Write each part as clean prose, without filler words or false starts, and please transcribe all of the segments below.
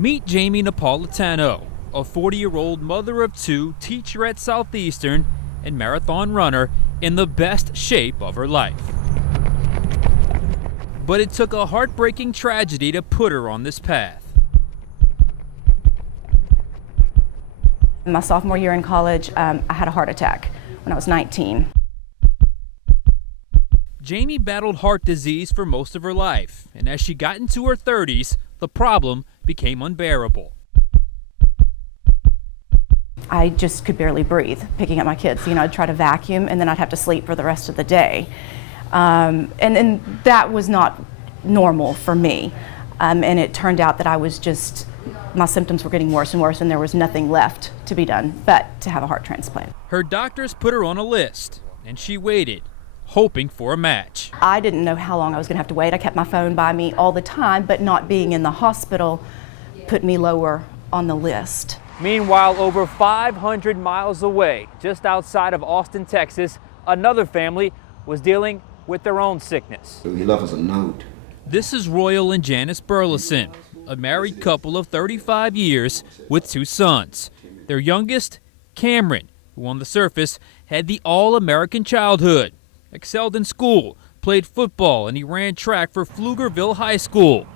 Meet Jamie Napolitano, a 40-year-old mother of two, teacher at Southeastern, and marathon runner in the best shape of her life. But it took a heartbreaking tragedy to put her on this path. In my sophomore year in college, I had a heart attack when I was 19. Jamie battled heart disease for most of her life, and as she got into her 30s, the problem became unbearable. I just could barely breathe picking up my kids. I'd try to vacuum and then I'd have to sleep for the rest of the day. And that was not normal for me. And it turned out that my symptoms were getting worse and worse, and there was nothing left to be done but to have a heart transplant. Her doctors put her on a list, and she waited, hoping for a match. I didn't know how long I was going to have to wait. I kept my phone by me all the time, but not being in the hospital put me lower on the list. Meanwhile, over 500 miles away, just outside of Austin, Texas, another family was dealing with their own sickness. He left us a note. This is Royal and Janice Burleson, a married couple of 35 years with two sons. Their youngest, Cameron, who on the surface had the all-American childhood, excelled in school, played football, and he ran track for Pflugerville High School.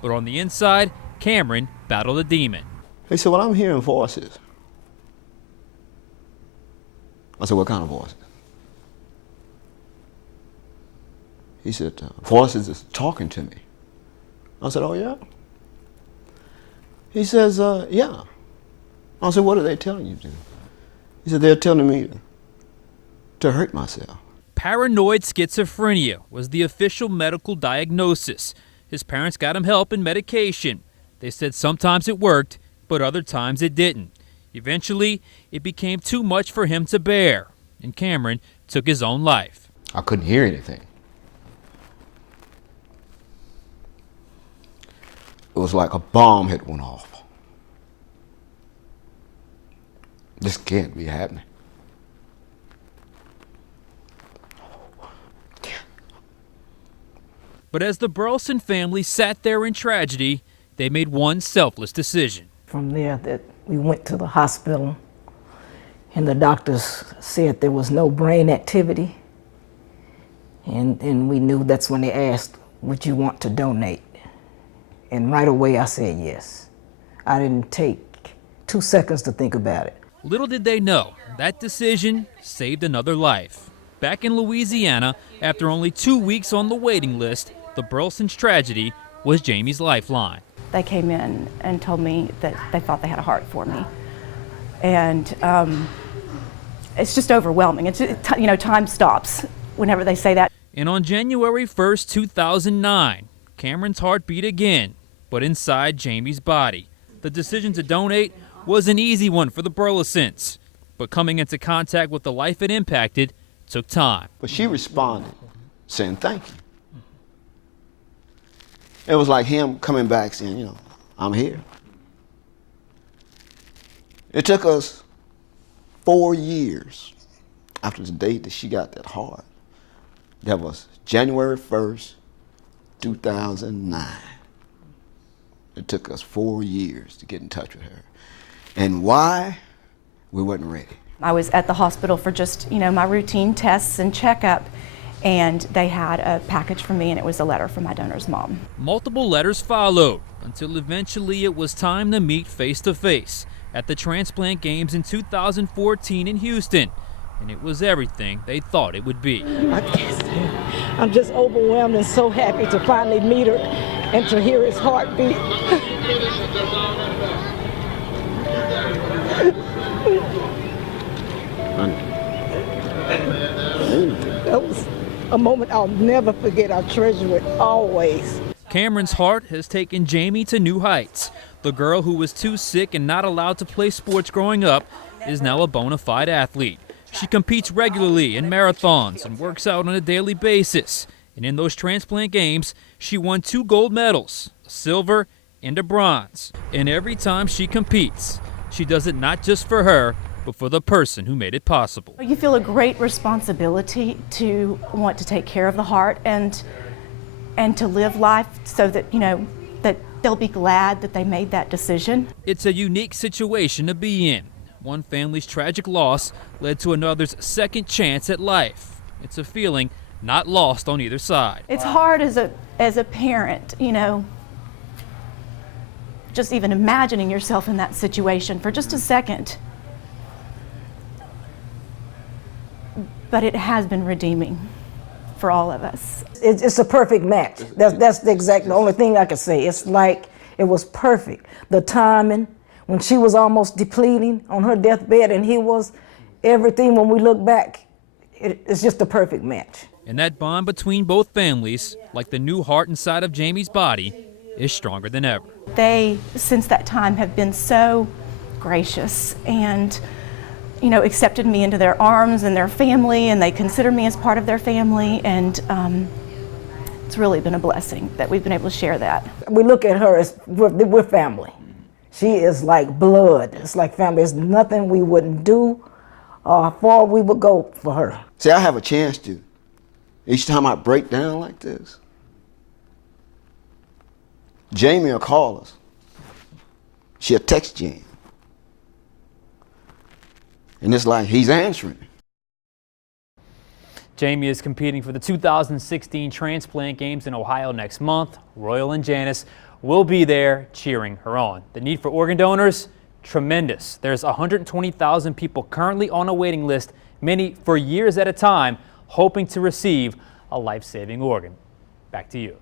But on the inside, Cameron battled a demon. He said, well, I'm hearing voices. I said, what kind of voices? He said, voices is talking to me. I said, oh, yeah? He says, yeah. I said, what are they telling you to? He said, they're telling me to hurt myself. Paranoid schizophrenia was the official medical diagnosis. His parents got him help and medication. They said sometimes it worked, but other times it didn't. Eventually, it became too much for him to bear, and Cameron took his own life. I couldn't hear anything. It was like a bomb had went off. This can't be happening. But as the Burleson family sat there in tragedy, they made one selfless decision. From there, that we went to the hospital, and the doctors said there was no brain activity. And we knew that's when they asked, would you want to donate? And right away I said yes. I didn't take 2 seconds to think about it. Little did they know, that decision saved another life. Back in Louisiana, after only 2 weeks on the waiting list, the Burleson's tragedy was Jamie's lifeline. They came in and told me that they thought they had a heart for me. And it's just overwhelming. It's, time stops whenever they say that. And on January 1st, 2009, Cameron's heart beat again, but inside Jamie's body. The decision to donate was an easy one for the Burlesons, but coming into contact with the life it impacted took time. But she responded saying thank you. It was like him coming back saying, I'm here. It took us 4 years after the date that she got that heart. That was January 1st, 2009. It took us 4 years to get in touch with her. And why? We wasn't ready. I was at the hospital for just, my routine tests and checkup, and they had a package for me, and it was a letter from my donor's mom. Multiple letters followed until eventually it was time to meet face to face at the transplant games in 2014 in Houston. And it was everything they thought it would be. I'm just overwhelmed and so happy to finally meet her and to hear his heartbeat. That was a moment I'll never forget. I'll treasure it always. Cameron's heart has taken Jamie to new heights. The girl who was too sick and not allowed to play sports growing up is now a bona fide athlete. She competes regularly in marathons and works out on a daily basis. And in those transplant games, she won 2 gold medals, a silver and a bronze. And every time she competes, she does it not just for her, but for the person who made it possible. You feel a great responsibility to want to take care of the heart and to live life so that, that they'll be glad that they made that decision. It's a unique situation to be in. One family's tragic loss led to another's second chance at life. It's a feeling not lost on either side. It's hard as a parent, you know, just even imagining yourself in that situation for just a second. But it has been redeeming for all of us. It's a perfect match. That's the only thing I can say. It's like it was perfect. The timing, when she was almost depleting on her deathbed and he was, everything when we look back, it's just a perfect match. And that bond between both families, like the new heart inside of Jamie's body, is stronger than ever. They, since that time, have been so gracious and, you know, accepted me into their arms and their family, and they consider me as part of their family, and it's really been a blessing that we've been able to share that. We look at her as we're family. She is like blood. It's like family. There's nothing we wouldn't do or how far we would go for her. See, I have a chance to. Each time I break down like this, Jamie will call us. She'll text Jamie. And it's like he's answering. Jamie is competing for the 2016 Transplant Games in Ohio next month. Royal and Janice will be there cheering her on. The need for organ donors, tremendous. There's 120,000 people currently on a waiting list, many for years at a time, hoping to receive a life-saving organ. Back to you.